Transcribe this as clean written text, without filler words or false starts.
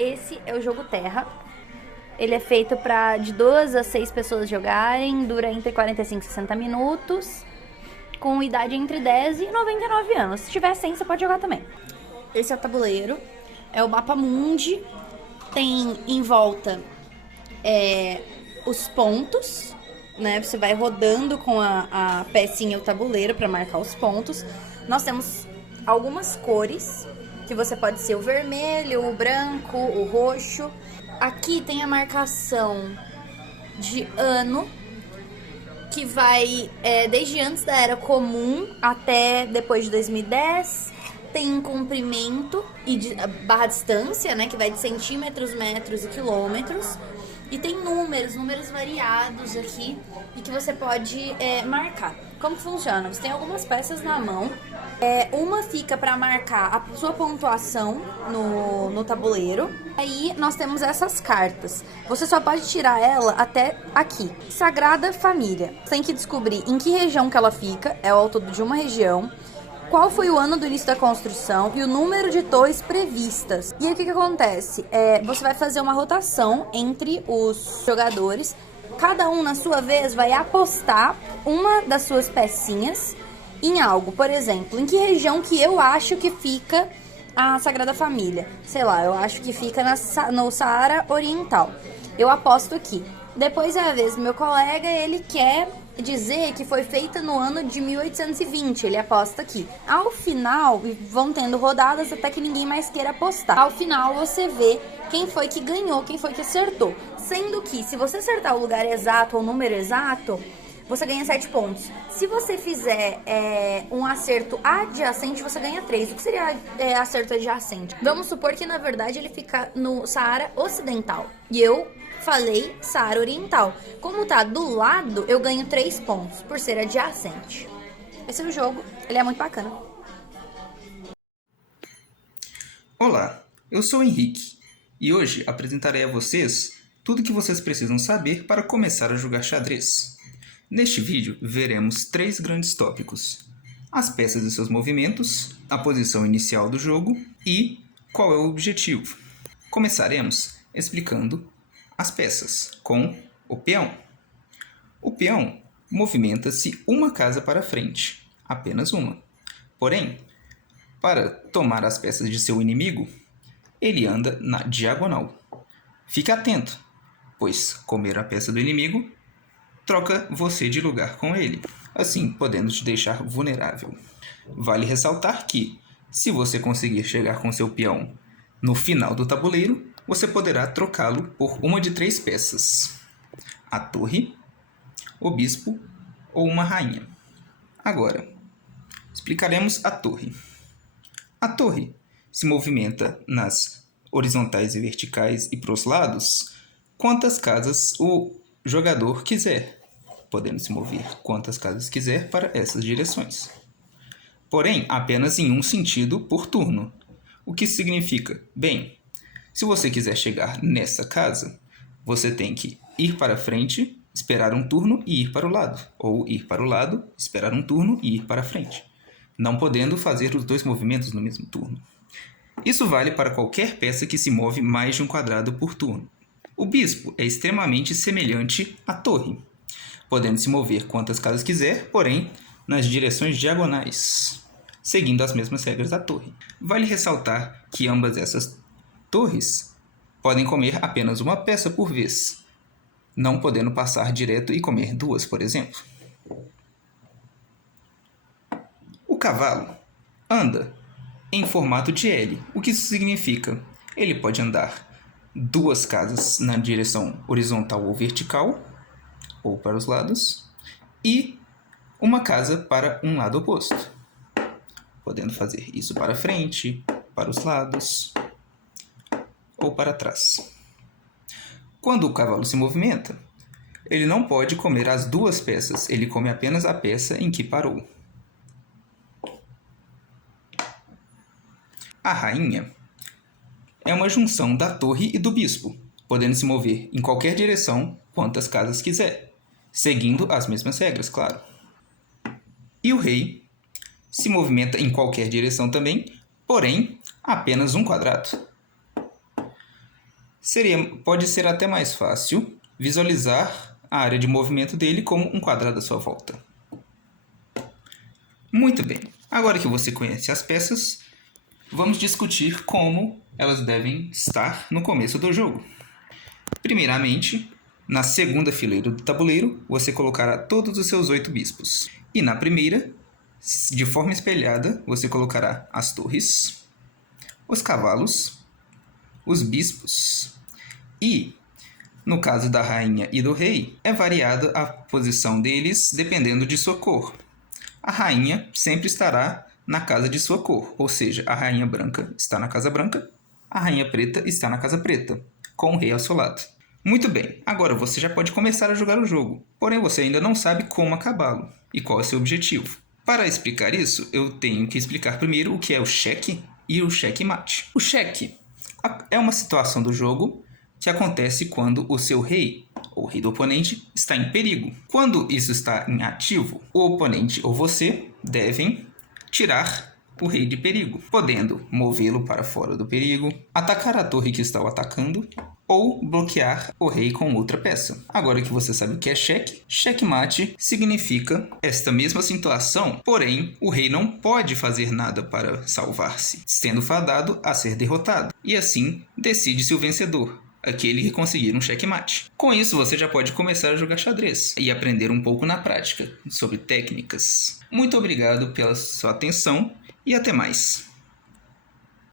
Esse é o jogo Terra. Ele é feito para de 2 a 6 pessoas jogarem, dura entre 45 e 60 minutos, com idade entre 10 e 99 anos. Se tiver 100, você pode jogar também. Esse é o tabuleiro, é o mapa mundi, tem em volta os pontos, né? Você vai rodando com a pecinha o tabuleiro para marcar os pontos. Nós temos algumas cores, que você pode ser o vermelho, o branco, o roxo. Aqui tem a marcação de ano, que vai desde antes da Era Comum até depois de 2010. Tem comprimento e barra distância, né, que vai de centímetros, metros e quilômetros. E tem números variados aqui e que você pode marcar. Como que funciona? Você tem algumas peças na mão. Uma fica para marcar a sua pontuação no tabuleiro. Aí nós temos essas cartas. Você só pode tirar ela até aqui. Sagrada Família. Você tem que descobrir em que região que ela fica. É ao todo de uma região. Qual foi o ano do início da construção e o número de torres previstas. E aí o que acontece? Você vai fazer uma rotação entre os jogadores. Cada um, na sua vez, vai apostar uma das suas pecinhas em algo. Por exemplo, em que região que eu acho que fica a Sagrada Família? Sei lá, eu acho que fica no Saara Oriental. Eu aposto aqui. Depois é a vez do meu colega, ele quer dizer que foi feita no ano de 1820, ele aposta aqui. Ao final, vão tendo rodadas até que ninguém mais queira apostar. Ao final, você vê quem foi que ganhou, quem foi que acertou. Sendo que, se você acertar o lugar exato ou o número exato, você ganha 7 pontos. Se você fizer um acerto adjacente, você ganha 3. O que seria acerto adjacente? Vamos supor que, na verdade, ele fica no Saara Ocidental. E eu falei Saara Oriental. Como tá do lado, eu ganho 3 pontos, por ser adjacente. Esse é o jogo, ele é muito bacana. Olá, eu sou o Henrique e hoje apresentarei a vocês tudo o que vocês precisam saber para começar a jogar xadrez. Neste vídeo, veremos 3 grandes tópicos: as peças e seus movimentos, a posição inicial do jogo e qual é o objetivo. Começaremos explicando as peças, com o peão. O peão movimenta-se uma casa para frente, apenas uma. Porém, para tomar as peças de seu inimigo, ele anda na diagonal. Fique atento, pois comer a peça do inimigo troca você de lugar com ele, assim podendo te deixar vulnerável. Vale ressaltar que, se você conseguir chegar com seu peão no final do tabuleiro, você poderá trocá-lo por uma de 3 peças: a torre, o bispo ou uma rainha. Agora, explicaremos a torre. A torre se movimenta nas horizontais e verticais e para os lados quantas casas o jogador quiser, podendo se mover quantas casas quiser para essas direções. Porém, apenas em um sentido por turno. O que significa? Bem, se você quiser chegar nessa casa, você tem que ir para frente, esperar um turno e ir para o lado. Ou ir para o lado, esperar um turno e ir para frente, não podendo fazer os 2 movimentos no mesmo turno. Isso vale para qualquer peça que se move mais de um quadrado por turno. O bispo é extremamente semelhante à torre, podendo se mover quantas casas quiser, porém nas direções diagonais, seguindo as mesmas regras da torre. Vale ressaltar que ambas essas torres podem comer apenas uma peça por vez, não podendo passar direto e comer 2, por exemplo. O cavalo anda em formato de L. O que isso significa? Ele pode andar 2 casas na direção horizontal ou vertical, ou para os lados, e uma casa para um lado oposto, podendo fazer isso para frente, para os lados ou para trás. Quando o cavalo se movimenta, ele não pode comer as 2 peças, ele come apenas a peça em que parou. A rainha é uma junção da torre e do bispo, podendo se mover em qualquer direção quantas casas quiser, seguindo as mesmas regras, claro. E o rei se movimenta em qualquer direção também, porém apenas um quadrado. Pode ser até mais fácil visualizar a área de movimento dele como um quadrado à sua volta. Muito bem, agora que você conhece as peças, vamos discutir como elas devem estar no começo do jogo. Primeiramente, na segunda fileira do tabuleiro, você colocará todos os seus 8 bispos. E na primeira, de forma espelhada, você colocará as torres, os cavalos, os bispos. E, no caso da rainha e do rei, é variada a posição deles dependendo de sua cor. A rainha sempre estará na casa de sua cor, ou seja, a rainha branca está na casa branca, a rainha preta está na casa preta, com o rei ao seu lado. Muito bem, agora você já pode começar a jogar o jogo, porém você ainda não sabe como acabá-lo e qual é o seu objetivo. Para explicar isso, eu tenho que explicar primeiro o que é o cheque e o checkmate. O cheque é uma situação do jogo que acontece quando o seu rei, ou rei do oponente, está em perigo. Quando isso está em ativo, o oponente ou você devem tirar o rei de perigo, podendo movê-lo para fora do perigo, atacar a torre que está o atacando, ou bloquear o rei com outra peça. Agora que você sabe o que é cheque, checkmate significa esta mesma situação, porém o rei não pode fazer nada para salvar-se, sendo fadado a ser derrotado. E assim decide-se o vencedor, aquele que conseguir um checkmate. Com isso você já pode começar a jogar xadrez e aprender um pouco na prática sobre técnicas. Muito obrigado pela sua atenção e até mais.